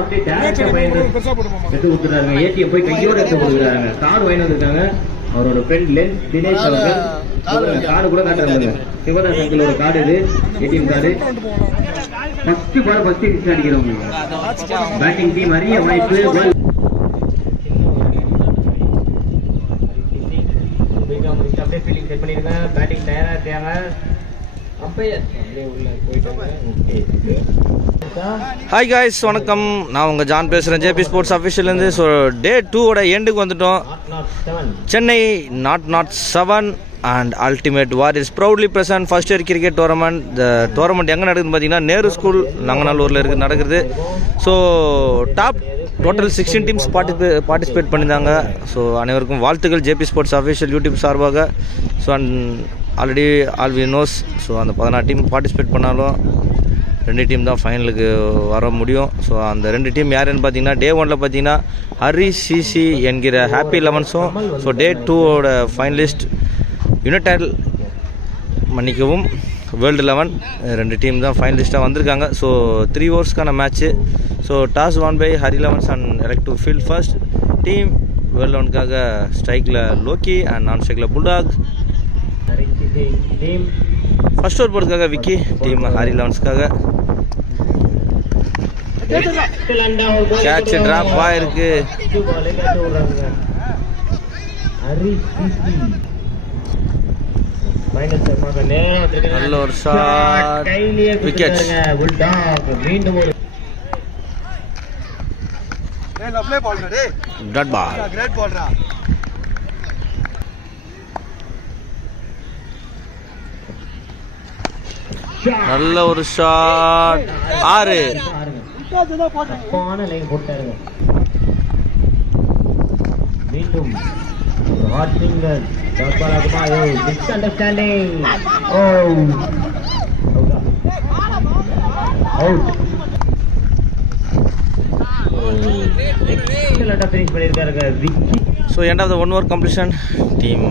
அப்படியே டைரக்டா பையன் எடுத்து கொடுத்துறாங்க. ஏடிஎம் போய் கையோட எடுத்து கொடுக்குறாங்க. கார்டு வாங்கி வந்திருக்காங்க. அவரோட ஃப்ரெண்ட் தினேஷ் அவர்கள் கார்டு கூட காட்டுறாங்க. சிவதாஸ் அங்கிளோட கார்டு இது, ATM card. First ball first six அடிக்கிறவங்க பேட்டிங் டீம் அரிய வாய்ப்பு. அப்படியே ஃபீல்டிங் செட் பண்ணிருங்க. பேட்டிங் தயாரா இருக்காங்க. ஹாய் காய்ஸ், வணக்கம். நான் உங்கள் ஜான் பேசுகிறேன், ஜேபி ஸ்போர்ட்ஸ் அஃபிஷியல்லேருந்து. ஸோ டே 2 எண்டுக்கு வந்துட்டோம். சென்னை நாட் 7 and ultimate warriors proudly present first year cricket tournament. இந்த டோர்னமெண்ட் எங்கே நடக்குதுன்னு பார்த்தீங்கன்னா நேரு ஸ்கூல் நங்கநல்லூரில் நடக்குது. So top total 16 teams participate பண்ணியிருந்தாங்க. ஸோ அனைவருக்கும் வாழ்த்துக்கள் ஜேபி ஸ்போர்ட்ஸ் அஃபிஷியல் யூடியூப் சார்பாக. So already all we knows. So அந்த 14 டீம் பார்ட்டிசிபேட் பண்ணாலும் 2 டீம் தான் ஃபைனலுக்கு வர முடியும். ஸோ அந்த 2 டீம் யாருன்னு பார்த்தீங்கன்னா டே 1 பார்த்தீங்கன்னா ஹரி சிசி என்கிற ஹாப்பி 11ஸும், ஸோ டே 2 ஃபைனலிஸ்ட் யுனைடெட் மன்னிக்கவும் வேர்ல்டு 11 2 டீம் தான் ஃபைனலிஸ்ட்டாக வந்திருக்காங்க. ஸோ 3 ஓவர்ஸ்க்கான match. So toss won by Hari 11 and elect to field first. Team world 11க்காக ஸ்ட்ரைக்கில் லோக்கி அண்ட் நான் ஸ்ட்ரைக்கில் புல்டாக். ஃபர்ஸ்ட் ஓவர் போகிறதுக்காக விக்கி, டீம் ஹரி 11க்காக. கேட்ச் டிராப் ஆயிருக்கு. நல்ல ஒரு ஷாட், விக்கெட். Dot ball. நல்ல ஒரு ஷாட், 6. மீண்டும் ஹாட் ஃபிங்கர் டாட் பால் ஆகுமா? Misunderstanding. அவுட். எக்ஸலென்ட்டா ஃபினிஷ் பண்ணிருக்காருங்க Vicky. So end of the 1 over completion. Team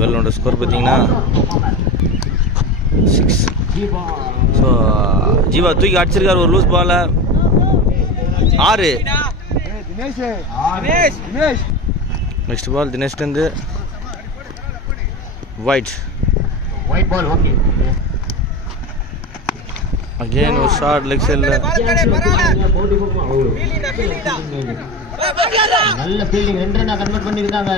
வெல்லோட ஸ்கோர் பார்த்தீங்கன்னா 6. ஸோ ஜீவா தூக்கி அடிச்சிருக்காரு ஒரு லூஸ் பால. 6. நெக்ஸ்ட் பால் தினேஷ்லேருந்து ஒயிட் பால். ஓகே, அகேன் ஒரு ஷாட் லெக் சைடில். நல்ல ஃபீல்டிங், 2 ரன்னா கன்வெர்ட் பண்ணிருக்காங்க.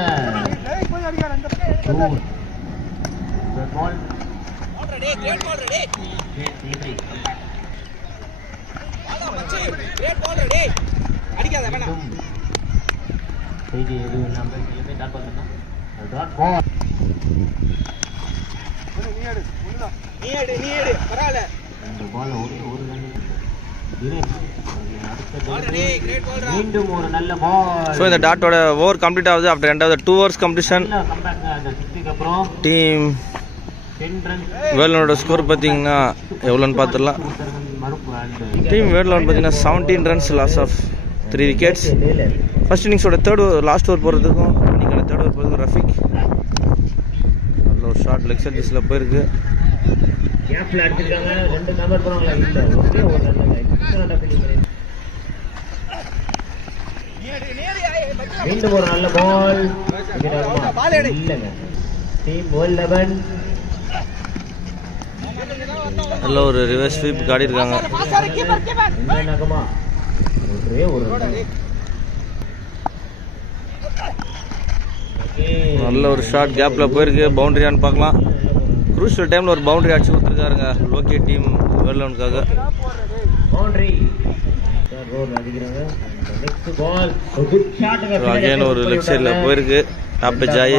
மீண்டும் ஒரு நல்ல பால். ஸோ இந்த டாட்டோட ஓவர் கம்ப்ளீட் ஆகுது after end of the 2 overs completion. Team வேர்ல்டோட ஸ்கோர் பார்த்தீங்கன்னா எவ்வளோன்னு பார்த்துடலாம். டீம் வேர்ல்டு பார்த்தீங்கன்னா 17 runs, loss of 3 wickets. First இன்னிங்ஸோட லாஸ்ட் ஓவர் போகிறதுக்கும் இன்னைக்கான 3rd ஓவர் போகிறதுக்கும் ரஃபிக் நல்ல ஒரு ஷார்ட் லெக் சர்வீஸில் போயிருக்கு. மீண்டும் ஒரு நல்ல பால். டீம் வேர்ல்டு 11 நல்ல ஒரு ரிவர்ஸ் ஸ்வீப் காடி இருக்காங்க. நல்ல ஒரு ஷார்ட் கேப்ல போயிருக்கு. பவுண்டரியான்னு பார்க்கலாம். குரூஷியல் டைம்ல ஒரு பவுண்டரி அடிச்சு கொடுத்துருக்காருங்க லோக்கி டீம் வேர்ல்டு 11க்காக. அகைன் ஒரு லெக் சைட்ல போயிருக்கு. டாப் ஜாய்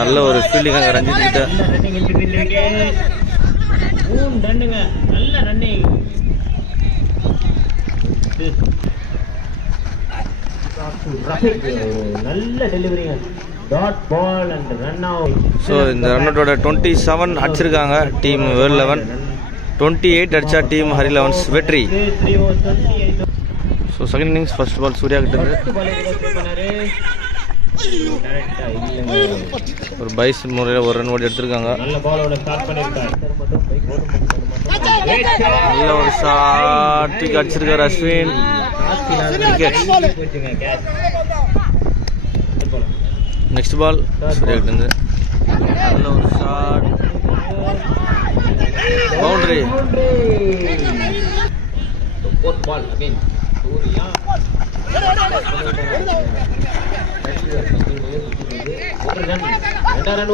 நல்ல ஒரு ஃபீல்டிங் அங்கே ரஞ்சித் கிட்ட. நல்ல ரன்னிங். நல்ல delivery. Dot ball and run out. So இந்த ரன்னோட 27 அடிச்சிருக்காங்க டீம் வேர்ல்டு 11. 28 அடிச்சா டீம் ஹரி 11 வெற்றி. So second innings first ball Surya கிட்ட ஒரு பைஸ் முறையில் ஒரு ரன் ஓடி எடுத்திருக்காங்க. நல்ல ஒரு ஷாட் தூக்கி அடிச்சிருக்காரு அஸ்வின். நெக்ஸ்ட் பால் சூர்யாக்கிட்டேருந்து நல்ல ஒரு ஷாட், பவுண்டரி.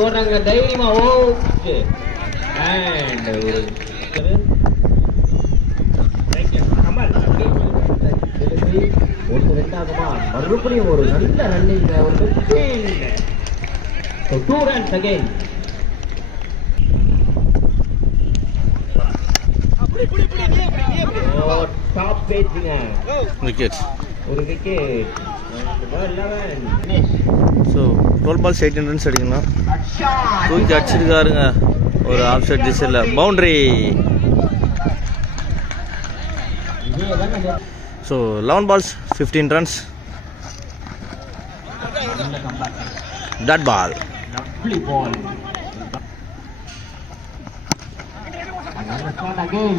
ஓடுறாங்க தைரியமா. ஓகே ஒன்று ரெண்டாகுமா, மறுபடியும் ஒரு நல்ல ரன்னிங், ஒரு 2 runs again. டாப் பேஜிங்க, விக்கெட்ஸ். ஒரு விக்கெட். ஸோ 12 balls 18 runs அடிக்கணும். தூக்கி அடிச்சிருக்காருங்க ஒரு ஆஃப் சைட் திசையில், boundary. So 11 balls 15 runs. That ball. Lovely ball. Another shot again.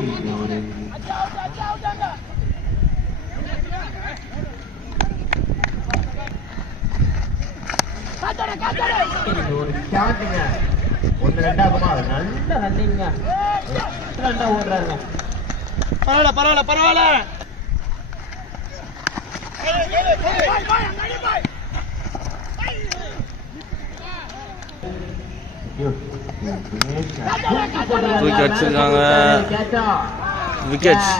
ஒரு ஷாட்டுங்க, ஒன்று ரெண்டாகுமா, நல்ல ரன்னிங்க, ரெண்டா ஓடுறாங்க. பரவாயில்ல. தூக்கி அடிச்சிருக்காங்க, விக்கெட்ஸ்.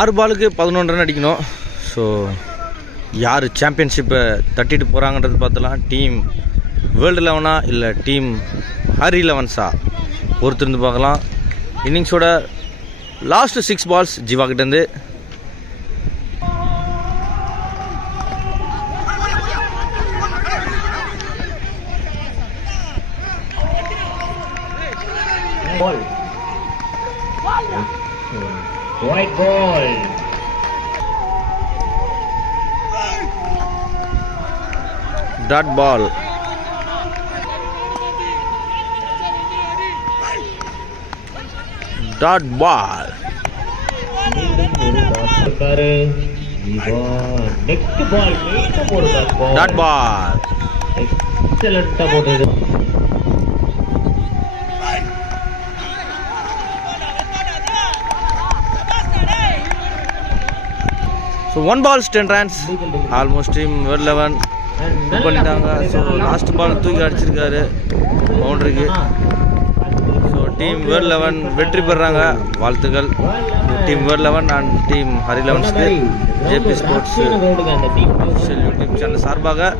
6 பாலுக்கு 11 ரன் அடிக்கணும். ஸோ யார் சாம்பியன்ஷிப்பை தட்டிட்டு போகிறாங்கன்றது பார்த்தலாம். டீம் வேர்ல்டு 11 இல்லை டீம் ஹரி 11 பொறுத்திருந்து பார்க்கலாம். இன்னிங்ஸோட லாஸ்ட் 6 balls ஜீவா கிட்டேருந்து. Ball. White ball. Dot ball. Dot ball. Next ball. Dot ball. Excellent போட்டது. So 1 balls 10 runs. Almost team world 11 பண்ணிட்டாங்க. ஸோ லாஸ்ட் பால் தூக்கி அடிச்சிருக்காரு பவுண்டரிக்கு. ஸோ டீம் வேர்ல்ட் 11 வெற்றி பெறாங்க. வாழ்த்துக்கள் team world 11 and team Hari 11க்கு ஜேபி ஸ்போர்ட்ஸ் யூடியூப் சேனல் சார்பாக.